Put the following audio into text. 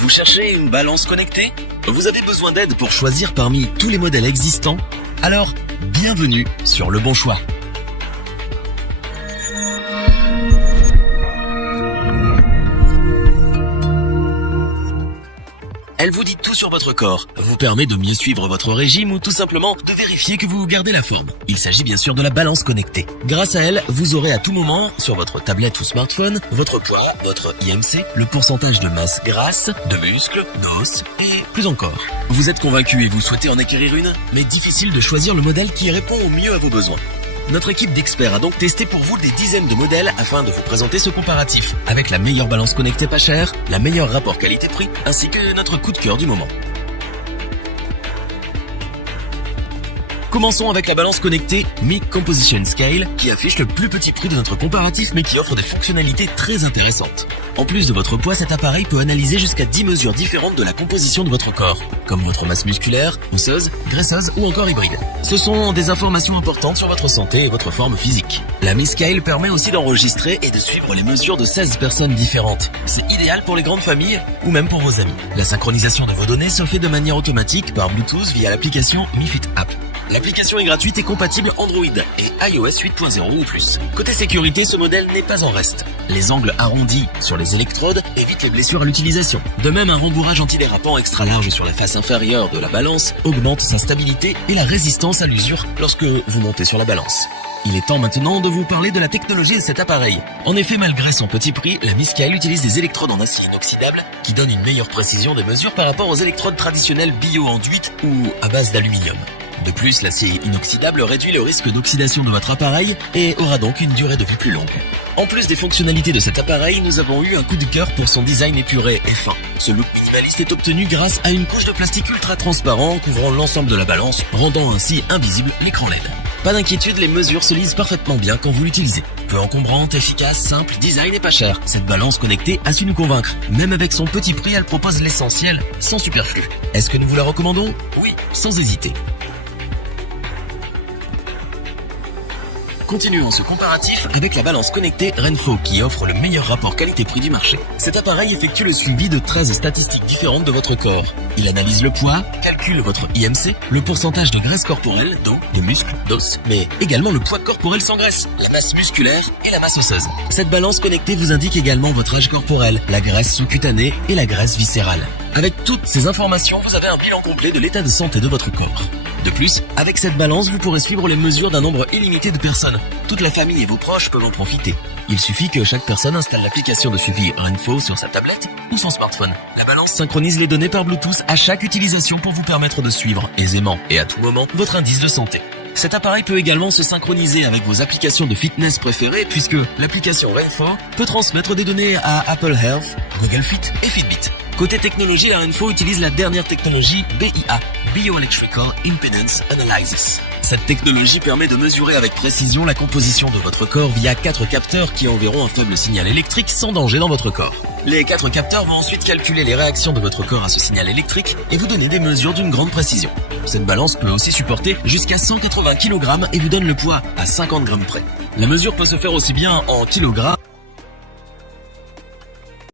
Vous cherchez une balance connectée? Vous avez besoin d'aide pour choisir parmi tous les modèles existants? Alors, bienvenue sur Le Bon Choix. Elle vous dit tout sur votre corps, vous permet de mieux suivre votre régime ou tout simplement de vérifier que vous gardez la forme. Il s'agit bien sûr de la balance connectée. Grâce à elle, vous aurez à tout moment, sur votre tablette ou smartphone, votre poids, votre IMC, le pourcentage de masse grasse, de muscles, d'os et plus encore. Vous êtes convaincu et vous souhaitez en acquérir une, mais difficile de choisir le modèle qui répond au mieux à vos besoins. Notre équipe d'experts a donc testé pour vous des dizaines de modèles afin de vous présenter ce comparatif, avec la meilleure balance connectée pas chère, la meilleure rapport qualité-prix, ainsi que notre coup de cœur du moment. Commençons avec la balance connectée Mi Composition Scale qui affiche le plus petit prix de notre comparatif mais qui offre des fonctionnalités très intéressantes. En plus de votre poids, cet appareil peut analyser jusqu'à 10 mesures différentes de la composition de votre corps, comme votre masse musculaire, osseuse, graisseuse ou encore hybride. Ce sont des informations importantes sur votre santé et votre forme physique. La Mi Scale permet aussi d'enregistrer et de suivre les mesures de 16 personnes différentes. C'est idéal pour les grandes familles ou même pour vos amis. La synchronisation de vos données se fait de manière automatique par Bluetooth via l'application Mi Fit App. L'application est gratuite et compatible Android et iOS 8.0 ou plus. Côté sécurité, ce modèle n'est pas en reste. Les angles arrondis sur les électrodes évitent les blessures à l'utilisation. De même, un rembourrage antidérapant extra large sur la face inférieure de la balance augmente sa stabilité et la résistance à l'usure lorsque vous montez sur la balance. Il est temps maintenant de vous parler de la technologie de cet appareil. En effet, malgré son petit prix, la Mi Scale utilise des électrodes en acier inoxydable qui donnent une meilleure précision des mesures par rapport aux électrodes traditionnelles bio-enduites ou à base d'aluminium. De plus, l'acier inoxydable réduit le risque d'oxydation de votre appareil et aura donc une durée de vie plus longue. En plus des fonctionnalités de cet appareil, nous avons eu un coup de cœur pour son design épuré et fin. Ce look minimaliste est obtenu grâce à une couche de plastique ultra transparent couvrant l'ensemble de la balance, rendant ainsi invisible l'écran LED. Pas d'inquiétude, les mesures se lisent parfaitement bien quand vous l'utilisez. Peu encombrante, efficace, simple, design et pas cher. Cette balance connectée a su nous convaincre. Même avec son petit prix, elle propose l'essentiel, sans superflu. Est-ce que nous vous la recommandons? Oui, sans hésiter. Continuons ce comparatif avec la balance connectée Renpho qui offre le meilleur rapport qualité-prix du marché. Cet appareil effectue le suivi de 13 statistiques différentes de votre corps. Il analyse le poids, calcule votre IMC, le pourcentage de graisse corporelle, d'eau, de muscles, d'os, mais également le poids corporel sans graisse, la masse musculaire et la masse osseuse. Cette balance connectée vous indique également votre âge corporel, la graisse sous-cutanée et la graisse viscérale. Avec toutes ces informations, vous avez un bilan complet de l'état de santé de votre corps. De plus, avec cette balance, vous pourrez suivre les mesures d'un nombre illimité de personnes. Toute la famille et vos proches peuvent en profiter. Il suffit que chaque personne installe l'application de suivi Renpho sur sa tablette ou son smartphone. La balance synchronise les données par Bluetooth à chaque utilisation pour vous permettre de suivre aisément et à tout moment votre indice de santé. Cet appareil peut également se synchroniser avec vos applications de fitness préférées puisque l'application Renpho peut transmettre des données à Apple Health, Google Fit et Fitbit. Côté technologie, la Renpho utilise la dernière technologie BIA, Bioelectrical Impedance Analysis. Cette technologie permet de mesurer avec précision la composition de votre corps via 4 capteurs qui enverront un faible signal électrique sans danger dans votre corps. Les 4 capteurs vont ensuite calculer les réactions de votre corps à ce signal électrique et vous donner des mesures d'une grande précision. Cette balance peut aussi supporter jusqu'à 180 kg et vous donne le poids à 50 grammes près. La mesure peut se faire aussi bien en kilogrammes